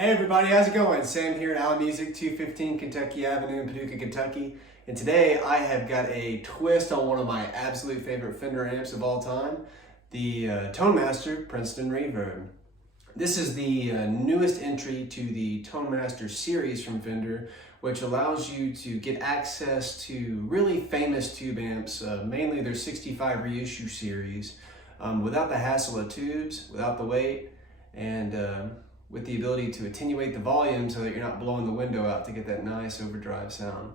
Hey everybody, how's it going? Sam here at Allen Music, 215 Kentucky Avenue in Paducah, Kentucky. And today I have got a twist on one of my absolute favorite Fender amps of all time, the Tone Master Princeton Reverb. This is the newest entry to the Tone Master series from Fender, which allows you to get access to really famous tube amps, mainly their 65 reissue series, without the hassle of tubes, without the weight, and with the ability to attenuate the volume so that you're not blowing the window out to get that nice overdrive sound.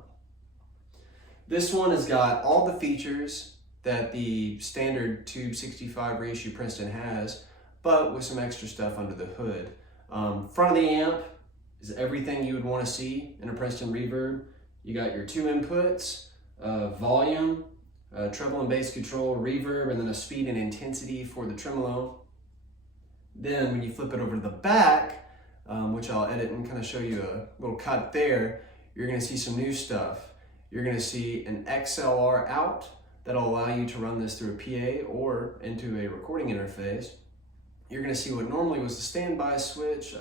This one has got all the features that the standard tube 65 reissue Princeton has, but with some extra stuff under the hood. Front of the amp is everything you would want to see in a Princeton Reverb. You got your two inputs, volume, treble and bass control, reverb, and then a speed and intensity for the tremolo. Then when you flip it over to the back, which I'll edit and kind of show you a little cut there, you're going to see some new stuff. You're going to see an XLR out that'll allow you to run this through a PA or into a recording interface. You're going to see what normally was a standby switch,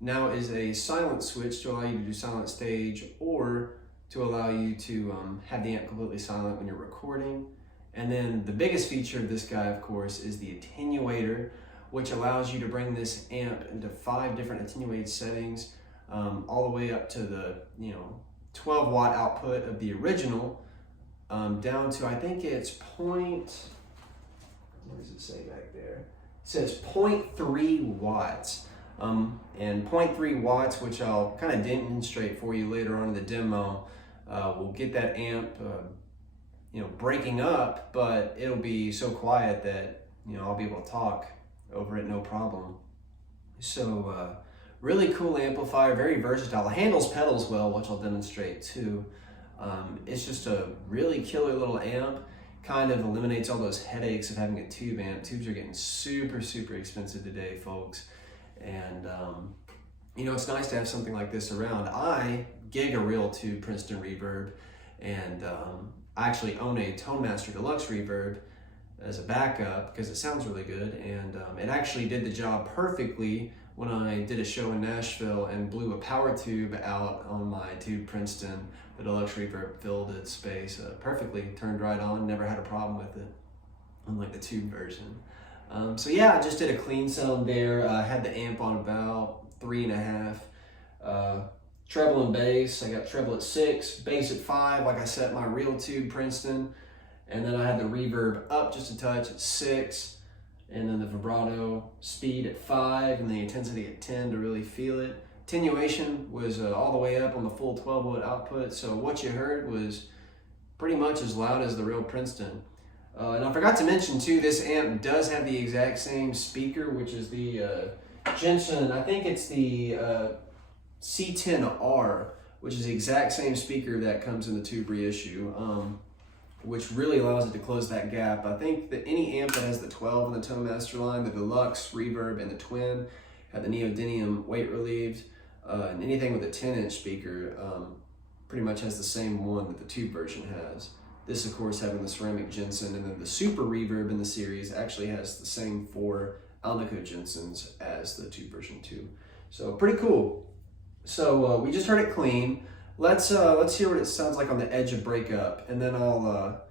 now is a silent switch to allow you to do silent stage or to allow you to have the amp completely silent when you're recording. And then the biggest feature of this guy, of course, is the attenuator, which allows you to bring this amp into 5 different attenuated settings, all the way up to the 12 watt output of the original, down to I think it's what does it say back there? It says 0.3 watts. And 0.3 watts, which I'll kind of demonstrate for you later on in the demo, will get that amp breaking up, but it'll be so quiet that I'll be able to talk over it no problem. So really cool amplifier, very versatile. It handles pedals well, which I'll demonstrate too. It's just a really killer little amp. Kind of eliminates all those headaches of having a tube amp. Tubes are getting super expensive today, folks. And it's nice to have something like this around. I gig a real tube Princeton Reverb, and I actually own a Tone Master Deluxe Reverb as a backup because it sounds really good, and it actually did the job perfectly when I did a show in Nashville and blew a power tube out on my tube Princeton. The Deluxe Reverb filled its space perfectly, turned right on, never had a problem with it, unlike the tube version. So yeah, I just did a clean sound there. I had the amp on about 3.5. Treble and bass, I got treble at 6, bass at 5, like I set my real tube Princeton. And then I had the reverb up just a touch at 6, and then the vibrato speed at 5, and the intensity at 10 to really feel it. Attenuation was all the way up on the full 12 watt output, so what you heard was pretty much as loud as the real Princeton. And I forgot to mention too, this amp does have the exact same speaker, which is the Jensen, I think it's the C10R, which is the exact same speaker that comes in the tube reissue. Which really allows it to close that gap. I think that any amp that has the 12 in the Tone Master line, the Deluxe, Reverb, and the Twin, have the neodymium weight relieved, and anything with a 10-inch speaker pretty much has the same one that the tube version has. This, of course, having the ceramic Jensen, and then the Super Reverb in the series actually has the same 4 Alnico Jensens as the tube version too. So pretty cool. So we just heard it clean. Let's hear what it sounds like on the edge of breakup, and then I'll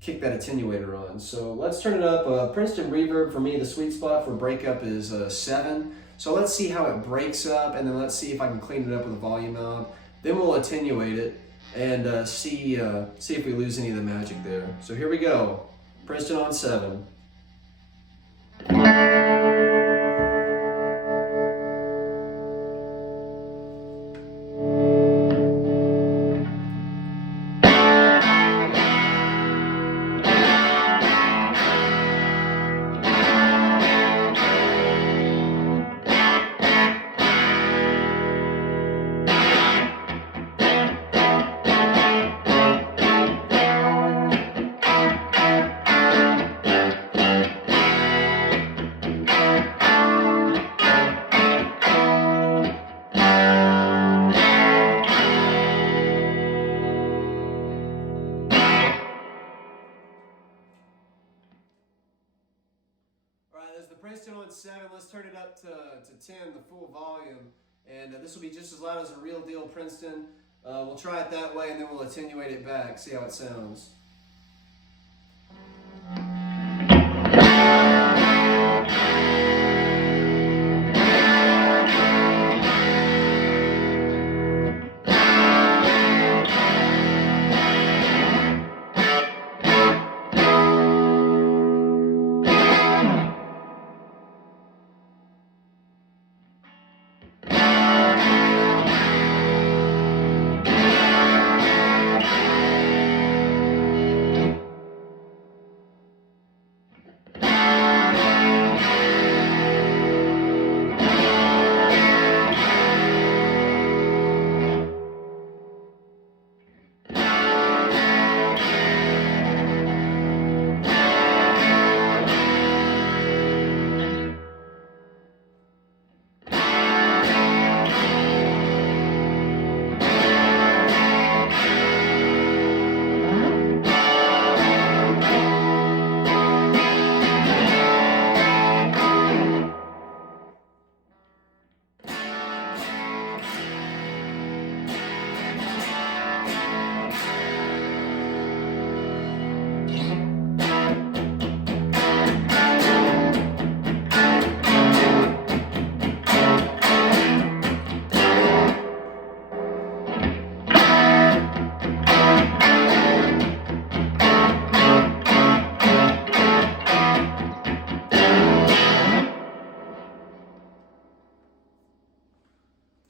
kick that attenuator on. So let's turn it up. Princeton Reverb, for me, the sweet spot for breakup is 7. So let's see how it breaks up, and then let's see if I can clean it up with a volume knob. Then we'll attenuate it and see if we lose any of the magic there. So here we go. Princeton on 7. Princeton on 7, let's turn it up to 10, the full volume. And this will be just as loud as a real deal Princeton. We'll try it that way and then we'll attenuate it back, see how it sounds.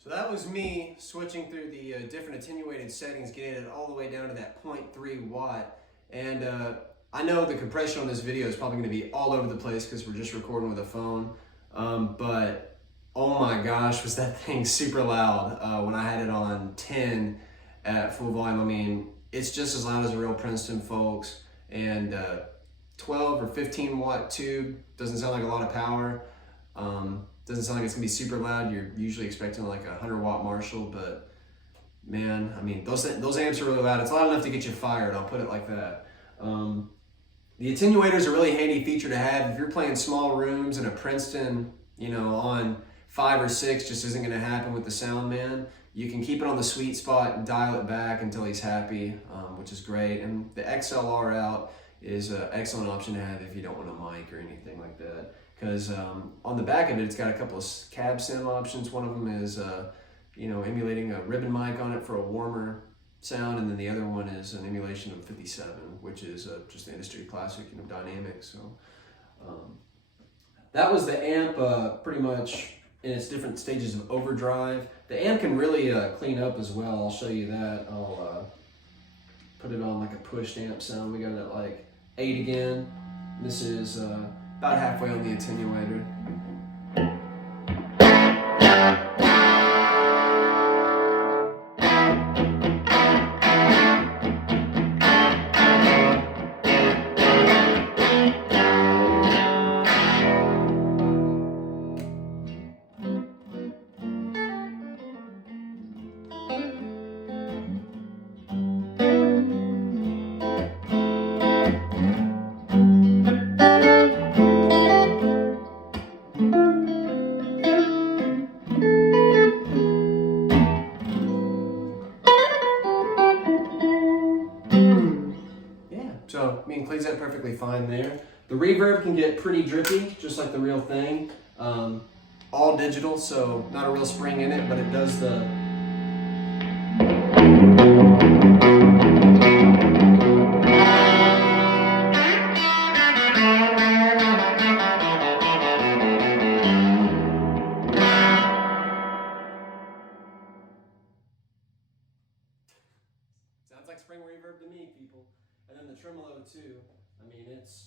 So that was me switching through the different attenuated settings, getting it all the way down to that 0.3 watt. And I know the compression on this video is probably going to be all over the place because we're just recording with a phone. But oh my gosh, was that thing super loud when I had it on 10 at full volume. I mean, it's just as loud as a real Princeton, folks. And 12 or 15 watt tube doesn't sound like a lot of power. Doesn't sound like it's gonna be super loud. You're usually expecting like a 100 watt Marshall, but man, I mean, those amps are really loud. It's loud enough to get you fired, I'll put it like that. The attenuator is a really handy feature to have. If you're playing small rooms in a Princeton, you know, on 5 or 6 just isn't gonna happen with the sound man. You can keep it on the sweet spot and dial it back until he's happy, which is great. And the XLR out is an excellent option to have if you don't want a mic or anything like that. Because on the back of it, it's got a couple of cab sim options. One of them is, you know, emulating a ribbon mic on it for a warmer sound, and then the other one is an emulation of 57, which is just the industry classic, you know, dynamic. So that was the amp, pretty much in its different stages of overdrive. The amp can really clean up as well. I'll show you that. I'll put it on like a pushed amp sound. We got it at like 8 again. This is about halfway on the attenuator. So, I mean, cleans that perfectly fine there. The reverb can get pretty drippy, just like the real thing. All digital, so not a real spring in it, but it does the... Sounds like spring reverb to me, people. And then the tremolo too. I mean, it's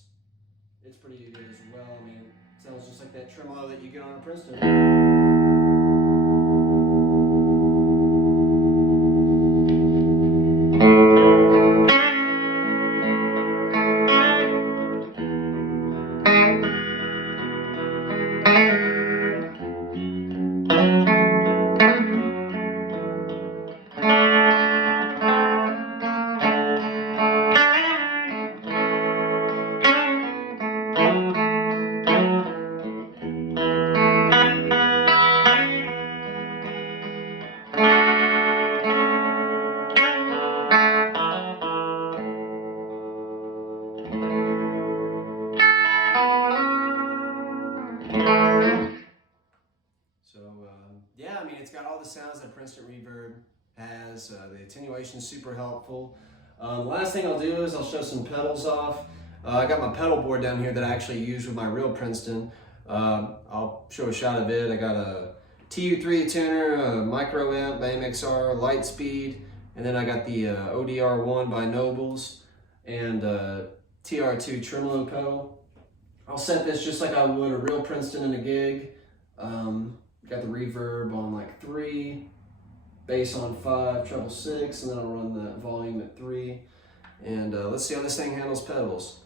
pretty good as well. I mean, it sounds just like that tremolo that you get on a Princeton. So yeah, I mean, it's got all the sounds that Princeton Reverb has. The attenuation is super helpful. Last thing I'll do is I'll show some pedals off. I got my pedal board down here that I actually use with my real Princeton. I'll show a shot of it. I got a TU3 tuner, a micro amp by MXR, Lightspeed, and then I got the ODR1 by Nobles, and TR2 tremolo pedal. I'll set this just like I would a real Princeton in a gig. Got the reverb on like 3, bass on 5, treble 6, and then I'll run the volume at 3. And let's see how this thing handles pedals.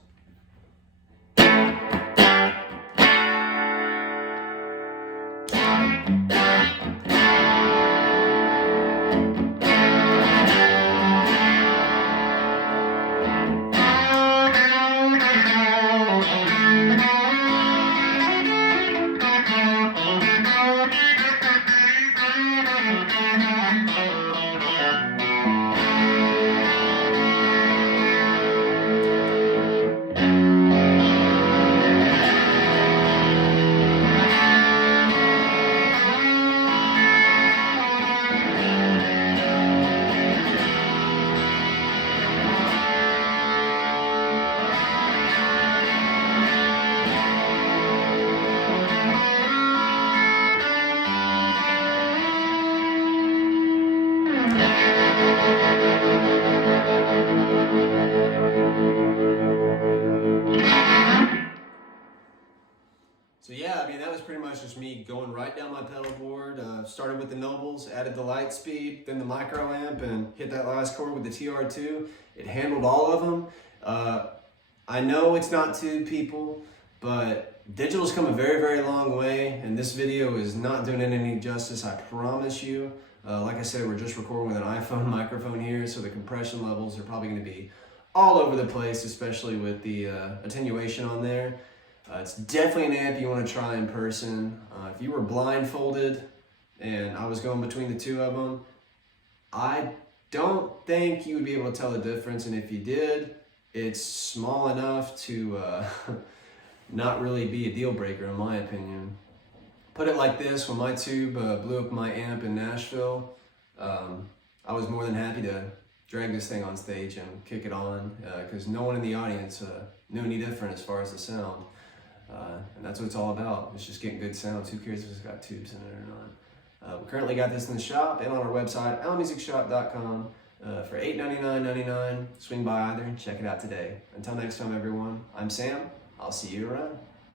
So yeah, I mean, that was pretty much just me going right down my pedal board. Started with the Nobles, added the Lightspeed, then the micro amp, and hit that last chord with the TR2. It handled all of them. I know it's not to people, but digital's come a very, very long way, and this video is not doing it any justice, I promise you. Like I said, we're just recording with an iPhone microphone here, so the compression levels are probably going to be all over the place, especially with the attenuation on there. It's definitely an amp you want to try in person. If you were blindfolded and I was going between the two of them, I don't think you would be able to tell the difference, and if you did, it's small enough to not really be a deal breaker in my opinion. Put it like this, when my tube blew up my amp in Nashville, I was more than happy to drag this thing on stage and kick it on, because no one in the audience knew any different as far as the sound. And that's what it's all about. It's just getting good sounds. Who cares if it's got tubes in it or not? We currently got this in the shop and on our website, almusicshop.com, for $899.99. Swing by either and check it out today. Until next time, everyone, I'm Sam. I'll see you around.